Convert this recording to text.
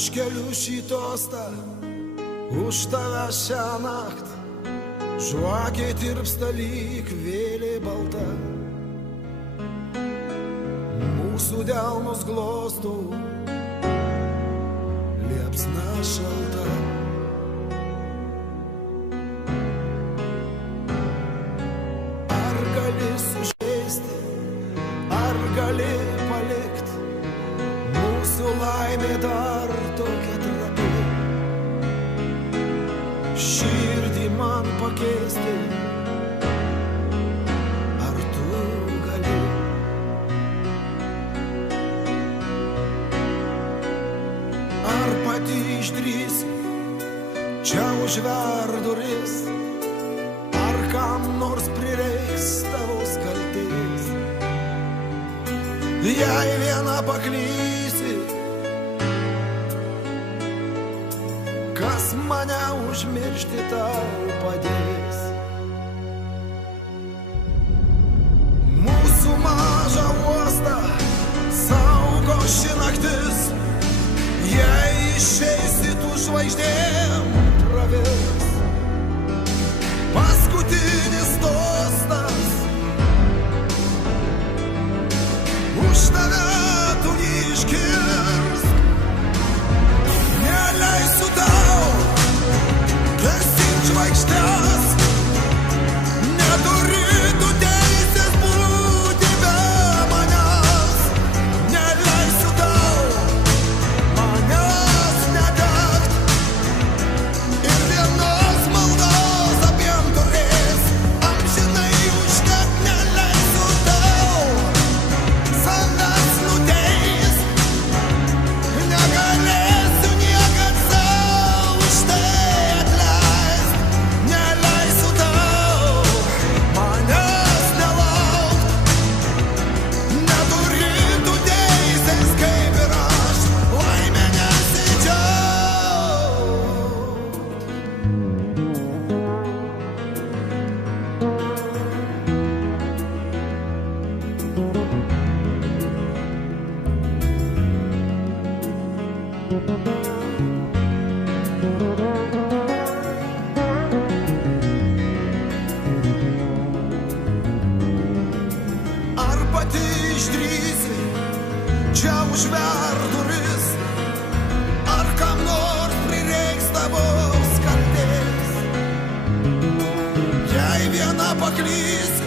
Aš keliu šį tostą už tave šią naktį, žvakė tirpsta lyg vėlė balta. Mūsų delnus glostų liepsna šalta. Ar gali sužeisti, ar gali palikti, mūsų laimė dar tokia trapi. Širdį man pakeisti, ar tu gali? Ar pati išdrįsi čia užver duris, ar kam nors prireiks tavo kaltės? Jei viena paklysi, kas mane užmiršti tau padės? Mūsų mažą uostą saugo ši naktis, jei išeisi tu žvaigždėm pravirs. Paskutinis tostas už tave tu neišgirsk. Neleisiu tau gesint žvaigždes, neturi tu teisės būti be manęs. Neleisiu tau manęs netekt, ir vienos maldos abiem turės amžinai užtekt. Neleisiu tau savęs nuteist, negalėsiu niekad sau už tai atleist. Neleisiu tau manęs nelaukt, neturi tu teisės kaip ir aš laimę nesidžiaugt. Ar pati išdrįsi čia užver duris, ar kam nors prireiks tavo kaltės? Jei viena paklysi,